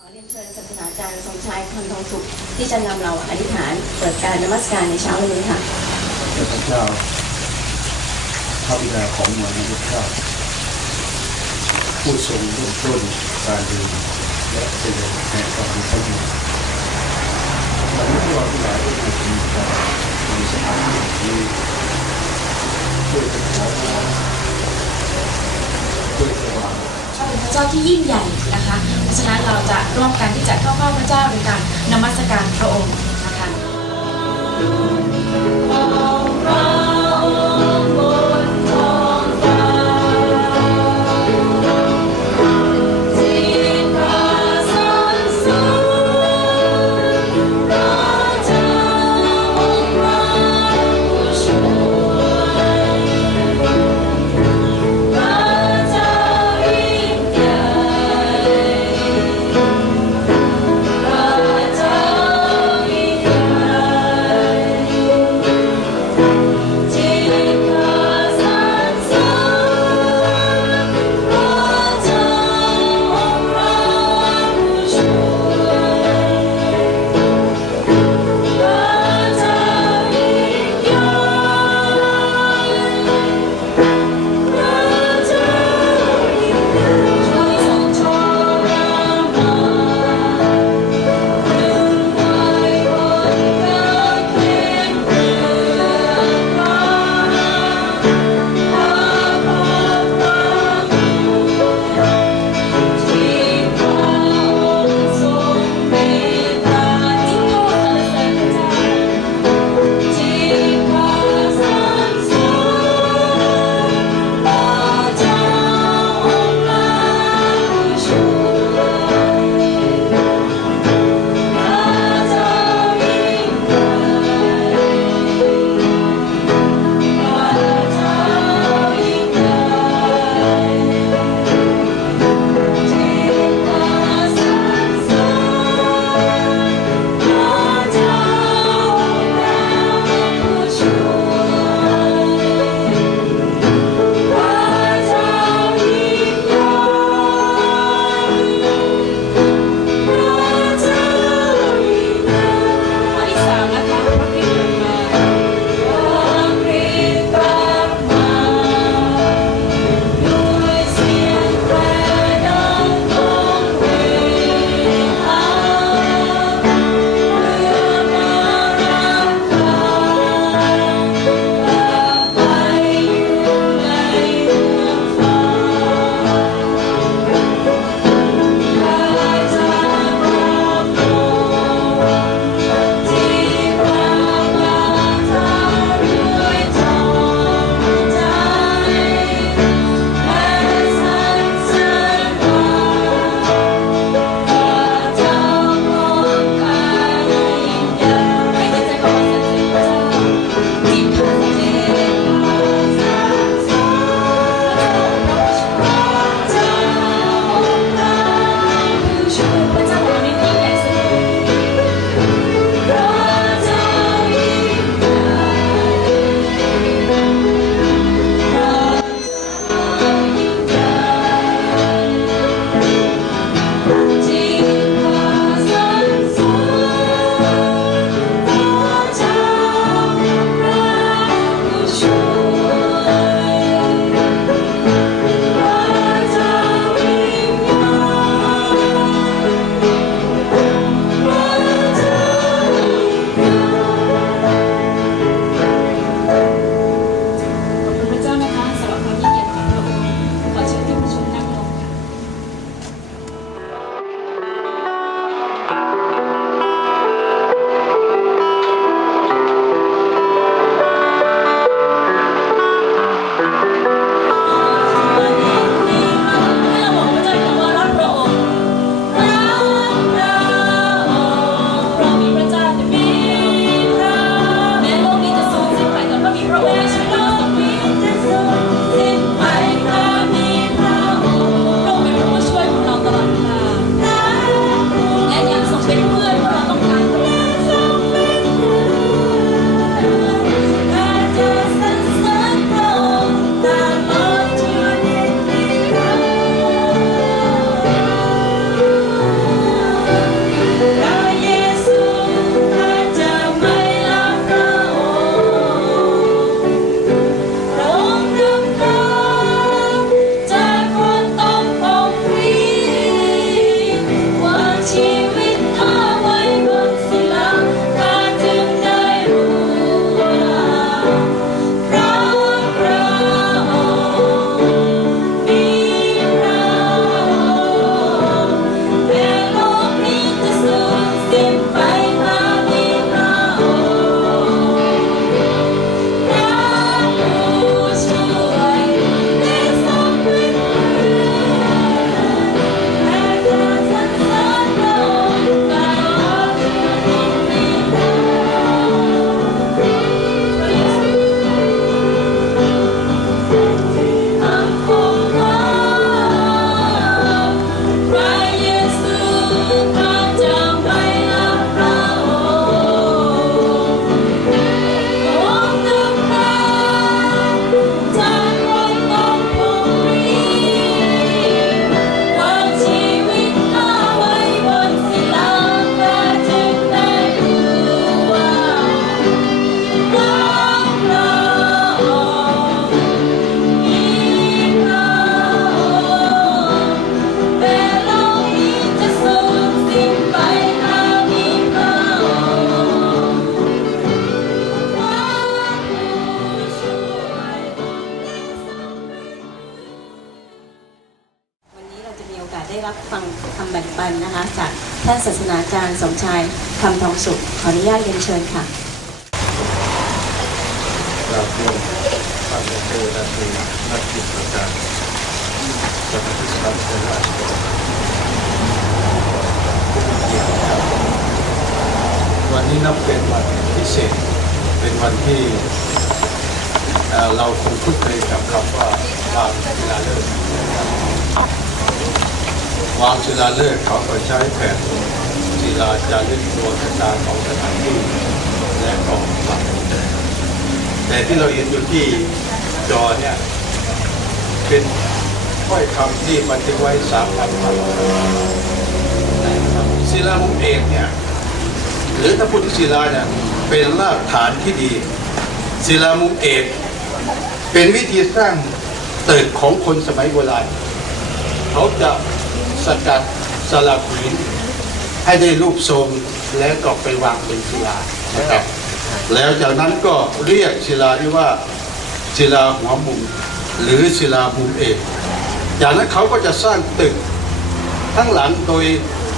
ขอเรียนเชิญศาสนาจารย์สมชายคำทองสุขที่จะนำเราอธิษฐานเปิดการนมัสการในเช้าวันนี้ค่ะพระเจ้าพระบิดาของมวลมนุษย์เจ้าผู้ทรงเริ่มต้นการดินและเจริญแห่งความดีทั้งหมดวันนี้พวกเราทั้งหลายได้ถูกมีการในสถานที่นี้ช่วยกันขอพระเจ้าที่ยิ่งใหญ่ ราะฉะนั้นเราจะร่วมกันที่จะเข้าเฝ้าพระเจ้าในการนมัสการพระองค์นะคะ ปันนะคะ จากท่านศาสนาจารย์สมชายคำทองสุข ขออนุญาตเรียนเชิญค่ะกราบเรียนท่านดรและคือนักกิจการสถานที่สำคัญราชการผู้มีเกียรติครับวันนี้นับเป็นวันพิเศษ เป็นวันที่เราคุ้นเคยกับคำว่าวางศิลาฤกษ์นะครับ วางศิลาฤกษ์เขาก็ใช้แผ่นศิลาจารึกตัวชะตาของสถานที่และของหลักแต่ที่เราเห็นอยู่ที่จอเนี่ย เป็นถ้อยคำที่บันทึกไว้สามพันคำศิลามุมเอกเนี่ย หรือถ้าพูดถึงศิลาเนี่ยเป็นรากฐานที่ดี ศิลามุมเอกเป็นวิธีสร้างตึกของคนสมัยโบราณเขาจะ สกัดสลักหินให้ได้รูปทรงแล้วก็ไปวางเป็นศิลานะครับ แล้วจากนั้นก็เรียกศิลานี้ว่าศิลาหัวมุมหรือศิลามุมเอกจากนั้นเขาก็จะสร้างตึกทั้งหลังโดย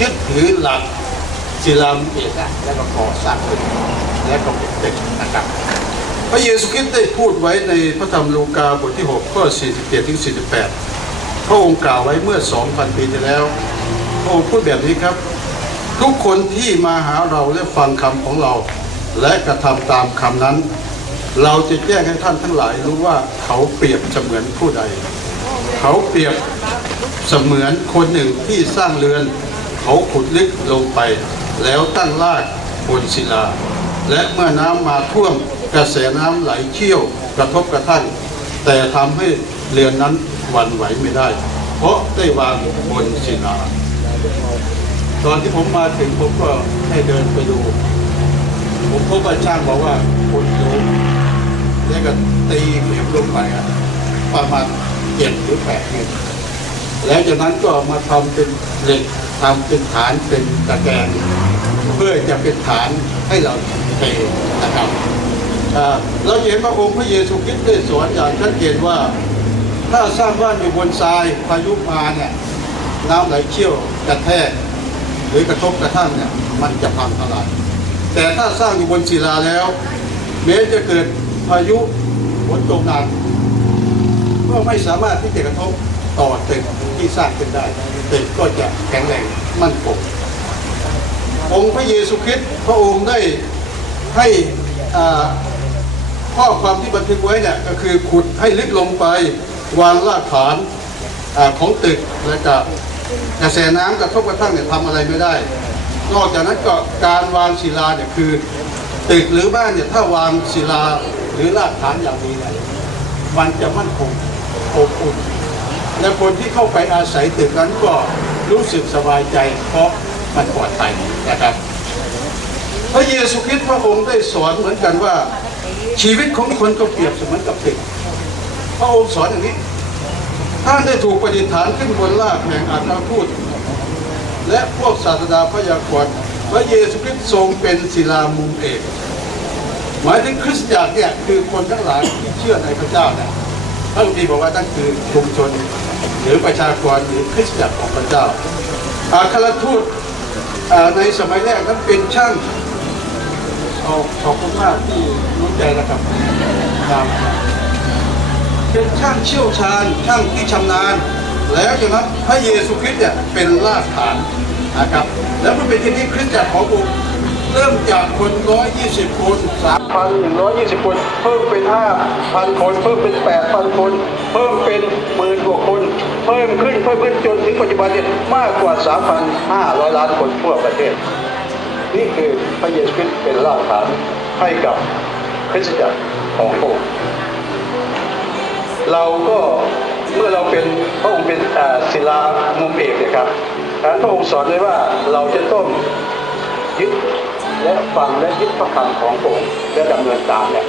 ยึดถือหลักศิลามุมเอกแล้วก็ก่อสร้างตึกแล้วก็เป็นตึกนะครับพระเยซูคริสต์ได้พูดไว้ในพระธรรมลูกาบทที่ 6 ข้อ 47 ถึง 48 พระองค์กล่าวไว้เมื่อ 2,000 ปีที่แล้วพระองค์พูดแบบนี้ครับ ทุกคนที่มาหาเราและฟังคำของเรา และกระทำตามคำนั้น เราจะแจ้งให้ท่านทั้งหลายรู้ว่าเขาเปรียบเสมือนผู้ใด เขาเปรียบเสมือนคนหนึ่งที่สร้างเรือน เขาขุดลึกลงไป แล้วตั้งรากบนศิลา และเมื่อน้ำมาท่วมกระแสน้ำไหลเชี่ยวกระทบกระทั่ง แต่ทำให้ เรือนนั้นวันไหวไม่ได้ เพราะได้วางบนศิลาตอนที่ผมมาถึงผมก็ให้เดินไปดู ผมพบว่าช่างบอกว่าคุณดูแล้วก็ตีเหลี่ยมลงไปประมาณเจ็ดหรือแปดเมตรแล้วจากนั้นก็มาทำเป็นเหล็กทำเป็นฐานเป็นตะแกรงเพื่อจะเป็นฐานให้เราเทนะครับเราเห็นพระองค์พระเยซูคริสต์ได้สอนอย่างชัดเจนว่า ถ้าสร้างบ้านอยู่บนทรายพายุมาเนี่ยน้ำไหลเชี่ยวกระแทกหรือกระทบกระทั่งเนี่ยมันจะพังทลาย แต่ถ้าสร้างอยู่บนศิลาแล้วแม้จะเกิดพายุฝนตกหนักก็ไม่สามารถที่จะกระทบต่อตึกที่สร้างขึ้นได้ตึกก็จะแข็งแรงมั่นคงองค์พระเยซูคริสต์พระองค์ได้ให้ข้อความที่บันทึกไว้เนี่ยก็คือขุดให้ลึกลงไป วางรากฐานอของตึกและก็กระแสน้ำกระทบกระทั่งเนี่ยทำอะไรไม่ได้ นอกจากนั้นก็การวางศิลาเนี่ยคือตึกหรือบ้านเนี่ยถ้าวางศิลาหรือรากฐานอย่างนี้เนี่ยมันจะมั่นคงอบอุ่นและคนที่เข้าไปอาศัยตึกนั้นก็รู้สึกสบายใจ เพราะมันปลอดภัยนะครับพระเยซูคริสต์พระองค์ได้สอนเหมือนกันว่า ชีวิตของคนก็เปรียบเสมือนกับตึก พระองค์สอนอย่างนี้ท่านได้ถูกประดิษฐานขึ้นบนรากแห่งอาคาพูด และพวกศาสดาพยากรณ์พระเยซูคริสต์ทรงเป็นศิลามุมเอกหมายถึงคริสตจักรเนี่ยคือคนทั้งหลายที่เชื่อในพระเจ้าเนี่ยท่านทีบอกว่านั่นคือชุมชนหรือประชากรหรือคริสตจักรของพระเจ้า อาคารทูตในสมัยแรกนั้นเป็นช่างเอาขอบคุณมากที่รู้ใจนะครับครับ เป็นช่างเชี่ยวชาญช่างที่ชำนาญ แล้วจากนั้นพระเยซูคริสต์เนี่ยเป็นรากฐานนะครับ แล้วมันเป็นที่นี้คริสตจักรขององค์เริ่มจากคน 120 คน 3,120 คน เพิ่มเป็น 5,000 คน เพิ่มเป็น 8,000 คน เพิ่มเป็นหมื่นกว่าคน เพิ่มขึ้นเพิ่มขึ้นจนถึงปัจจุบันเนี่ยมากกว่า 3,500 ล้านคนทั่วประเทศ นี่คือพระเยซูคริสต์เป็นรากฐานให้กับคริสตจักรของพระองค์ เราก็เมื่อเราเป็นพระองค์เป็นศิลามุมเอกเนี่ยครับพระองค์สอนไว้ว่าเราจะต้องยึดและฟังและยึดพระคำของพระองค์และดำเนินตามเนี่ย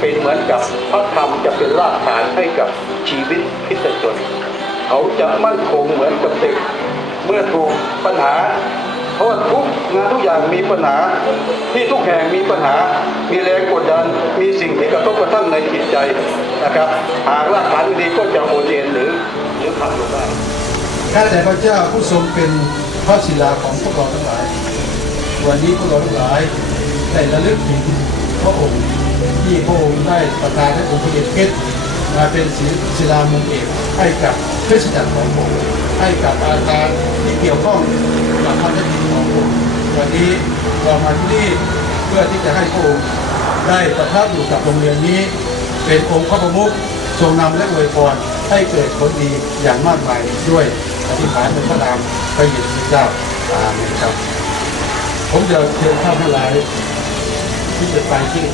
เป็นเหมือนกับพระธรรมจะเป็นรากฐานให้กับชีวิตคริสตชนเขาจะมั่นคงเหมือนกับตึกเมื่อถูกปัญหา เพราะว่าทุกงานทุกอย่างมีปัญหา ที่ทุกแห่งมีปัญหา มีแรงกดดัน มีสิ่งที่กระทบกระทั่งในจิตใจนะครับ หากรากฐานดีก็จะโอเจนหรือหรือขับลงได้ข้าแต่พระเจ้าผู้ทรงเป็นพระศิลาของพวกเราทั้งหลาย วันนี้พวกเราทั้งหลายได้ระลึกถึงพระองค์ที่พระองค์ได้ประทานให้องค์พระเอกเพชร มาเป็นศิศลามุงเอกให้กับคริสตจักรของผมให้กับอาคารย์ที่เกี่ยวข้องกับพระเจ้าของผมวันนี้เรามาที่นี่เพื่อที่จะให้พระองค์ได้ประทับอยู่กับโรงเรียนนี้ เป็นองค์พระประมุขทรงนำและอวยพรให้เกิดผลดีอย่างมากมายด้วยอธิษฐานเป็นพระนามพระเยซูเจ้าอาเมนครับผมจะเชิญท่านทั้งหลายที่จะไปที่